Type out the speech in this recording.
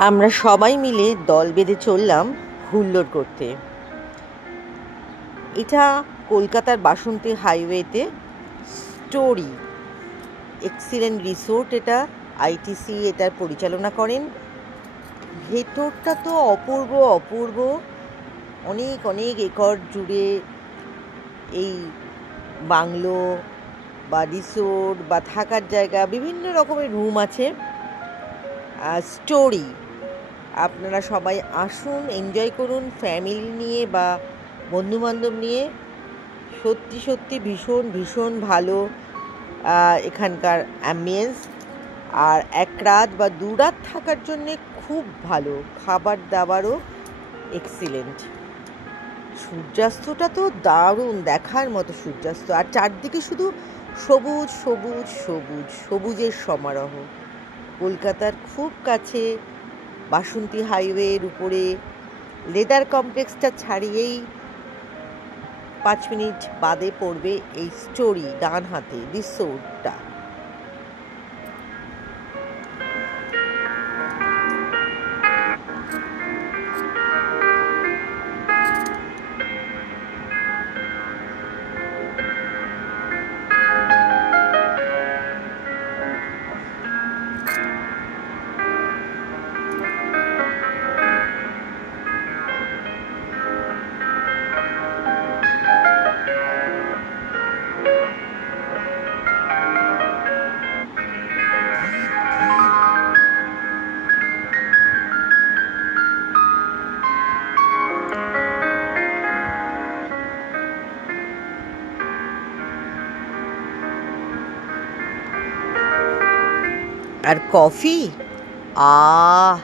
আমরা সবাই মিলে দল বেঁধে চললাম হুল্লোড় করতে। এটা কলকাতার বাসন্তী হাইওয়েতে স্টোরি এক্সিলেন্ট রিসোর্ট। এটা আইটিসি এটার পরিচালনা করেন। ভেতরটা তো অপূর্ব অপূর্ব, অনেক অনেক একর জুড়ে এই বাংলো বা রিসোর্ট বা থাকার জায়গা, বিভিন্ন রকমের রুম আছে। স্টোরি, আপনারা সবাই আসুন, এনজয় করুন ফ্যামিলি নিয়ে বা বন্ধুবান্ধব নিয়ে। সত্যি সত্যি ভীষণ ভীষণ ভালো এখানকার অ্যাম্বিয়েন্স। আর এক রাত বা দু রাত থাকার জন্যে খুব ভালো, খাবার দাবারও এক্সিলেন্ট। সূর্যাস্তটা তো দারুণ, দেখার মতো সূর্যাস্ত। আর চারদিকে শুধু সবুজ সবুজ সবুজ, সবুজের সমারোহ। কলকাতার খুব কাছে বাসন্তী হাইওয়ের উপরে লেদার কমপ্লেক্সটা ছাড়িয়েই 5 মিনিট বাদে পড়বে এই স্টোরি ডান হাতে রিসোর্টটা। আর কফি, আহ